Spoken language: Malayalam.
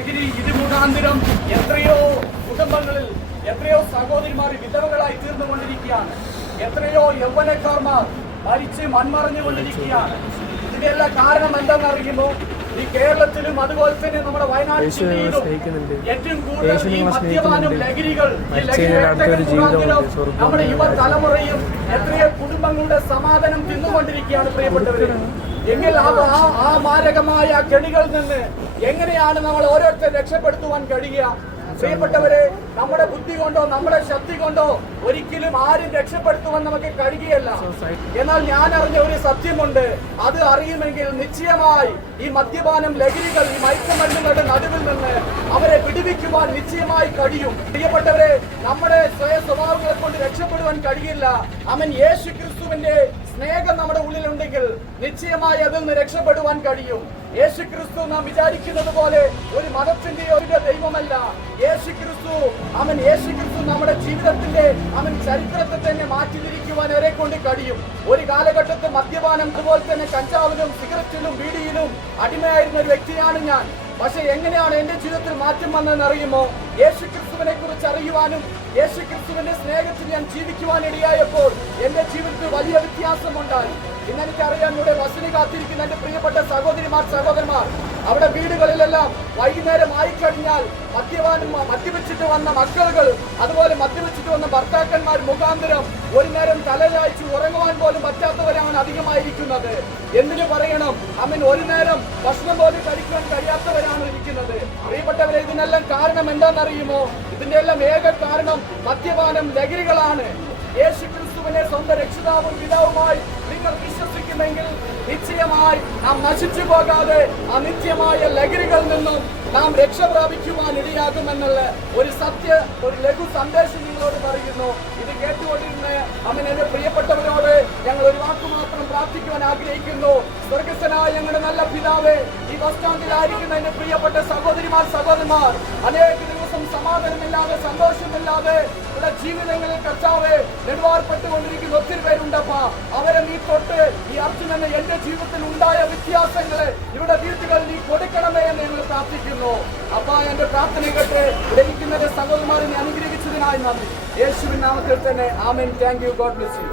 ലഹരി ഇത് മുഖാന്തരം എത്രയോ കുടുംബങ്ങളിൽ എത്രയോ സഹോദരിമാർ വിധവകളായി തീർന്നുകൊണ്ടിരിക്കുകയാണ്. എത്രയോ യൗവനക്കാർമാർ മരിച്ച് മൺമറഞ്ഞുകൊണ്ടിരിക്കുകയാണ്. ഇതിനെല്ലാം കാരണം എന്താണെന്നറിയുമോ? ഈ കേരളത്തിലും അതുപോലെ തന്നെ നമ്മുടെ വയനാട് ജില്ലയിലും ഏറ്റവും കൂടുതൽ ഈ മദ്യപാനം ലഹരികൾ നമ്മുടെ യുവതലമുറയും എത്രയോ കുടുംബങ്ങളുടെ സമാധാനം തിന്നുകൊണ്ടിരിക്കുകയാണ് പ്രിയപ്പെട്ടവര്. എങ്കിൽ ആ മാരകമായ കെണികളിൽ നിന്ന് എങ്ങനെയാണ് നമ്മൾ ഓരോരുത്തരെ രക്ഷപ്പെടുത്തുവാൻ കഴിയുക? പ്രിയപ്പെട്ടവരെ, നമ്മുടെ ബുദ്ധി കൊണ്ടോ നമ്മുടെ ശക്തി കൊണ്ടോ ഒരിക്കലും ആരും രക്ഷപ്പെടുത്തുവാൻ നമുക്ക് കഴിയുകയല്ല. എന്നാൽ ഞാൻ അറിഞ്ഞ ഒരു സത്യമുണ്ട്. അത് അറിയുമെങ്കിൽ നിശ്ചയമായി ഈ മദ്യപാനം ലഹരികൾ ഈ മയക്കുമരുന്നുകളുടെ നടുവിൽ നിന്ന് അവരെ വിടുവിക്കുവാൻ നിശ്ചയമായി കഴിയും. പ്രിയപ്പെട്ടവരെ, നമ്മുടെ സ്വയം സ്വഭാവങ്ങളെ കൊണ്ട് രക്ഷപ്പെടുവാൻ കഴിയില്ല. അവൻ യേശു ക്രിസ്തുവിന്റെ സ്നേഹം നമ്മുടെ ഉള്ളിലുണ്ടെങ്കിൽ നിശ്ചയമായി അതിൽ നിന്ന് രക്ഷപ്പെടുവാൻ കഴിയും. യേശു ക്രിസ്തു നാം വിചാരിക്കുന്നത് പോലെ ഒരു മതത്തിന്റെയോ ഒരു ദൈവമല്ല. യേശു ക്രിസ്തു നമ്മുടെ ജീവിതത്തിന്റെ ചരിത്രത്തെ തന്നെ മാറ്റിത്തിരിക്കുവാൻ അവരെ കൊണ്ട് കഴിയും. ഒരു കാലഘട്ടത്തിൽ മദ്യപാനം അതുപോലെ തന്നെ കഞ്ചാവിനും സിഗരറ്റിനും ബീഡിയിലും അടിമയായിരുന്ന ഒരു വ്യക്തിയാണ് ഞാൻ. പക്ഷെ എങ്ങനെയാണ് എന്റെ ജീവിതത്തിൽ മാറ്റം വന്നതെന്ന് അറിയുമോ? യേശു ക്രിസ്തുവിനെ കുറിച്ച് അറിയുവാനും യേശു ക്രിസ്തുവിന്റെ സ്നേഹത്തിൽ ഞാൻ ജീവിക്കുവാൻ ഇടയായപ്പോൾ എന്റെ ജീവിതത്തിൽ വലിയ വ്യത്യാസമുണ്ടായി. ഇന്ന് എനിക്കറിയാൻ ഇവിടെ വസനി കാത്തിരിക്കുന്ന എന്റെ പ്രിയപ്പെട്ട സഹോദരന്മാർ അവിടെ വീടുകളിലെല്ലാം വൈകുന്നേരം ആയിക്കഴിഞ്ഞാൽ മദ്യപിച്ചിട്ട് വന്ന മക്കളുകൾ അതുപോലെ മദ്യപിച്ചിട്ട് വന്ന ഭർത്താക്കന്മാർ മുഖാന്തരം ഒരു നേരം തലചായ്ച്ച് ഉറങ്ങുവാൻ പോലും പറ്റാത്തവരാണ് അധികമായിരിക്കുന്നത്. എന്തിനു പറയണം, ഒരു നേരം ഭക്ഷണം പോലും കഴിക്കാൻ കഴിയാത്തവരാണ് ഇരിക്കുന്നത്. പ്രിയപ്പെട്ടവരെ, ഇതിനെല്ലാം കാരണം എന്താണെന്നറിയുമോ? ഇതിന്റെ എല്ലാം ഏക കാരണം മദ്യപാനം ലഹരികളാണ്. യേശു ക്രിസ്തുവിനെ സ്വന്തം രക്ഷിതാവും പിതാവുമായി നിങ്ങൾ വിശ്വസിക്കുമെങ്കിൽ നിശ്ചയമായി നാം നശിച്ചു പോകാതെ ആ നിത്യമായ ലഹരികളിൽ നിന്നും നാം രക്ഷ പ്രാപിക്കുവാൻ ഇടയാകുമെന്നുള്ള ഒരു ലഘു സന്ദേശം നിങ്ങളോട് പറയുന്നു. ഇത് കേട്ടുകൊണ്ടിരുന്ന എന്റെ പ്രിയപ്പെട്ടവരോട് ഞങ്ങൾ ഒരു വാക്കു മാത്രം പ്രാർത്ഥിക്കുവാൻ ആഗ്രഹിക്കുന്നു. സ്വർഗസ്ഥനായ ഞങ്ങളുടെ നല്ല പിതാവേ, ഈ ബസ് സ്റ്റാൻഡിലായിരിക്കുന്ന എന്റെ പ്രിയപ്പെട്ട സഹോദരന്മാർ അനേക ദിവസം സമാധാനമില്ലാതെ സന്തോഷമില്ലാതെ ജീവിതങ്ങളിൽ കർത്താവേ നെടുവാർപ്പെട്ടുകൊണ്ടിരിക്കുന്ന ഒത്തിരി പേരുണ്ടപ്പാ. അവരെ നീ തൊട്ട് ഈ അർജുനന് എന്റെ ജീവിതത്തിൽ ഉണ്ടായ വ്യത്യാസങ്ങളെ ഇവിടെ വീട്ടുകൾ നീ കൊടുക്കണമേ എന്ന് ഞങ്ങൾ പ്രാർത്ഥിക്കുന്നു. അപ്പാ, എന്റെ പ്രാർത്ഥന കേട്ട് ഇരിക്കുന്ന സഹോദരന്മാരെ അനുഗ്രഹിച്ചതിനായി നന്ദി. യേശുവിൻ നാമത്തിൽ തന്നെ ആമേൻ. Thank you. God bless U.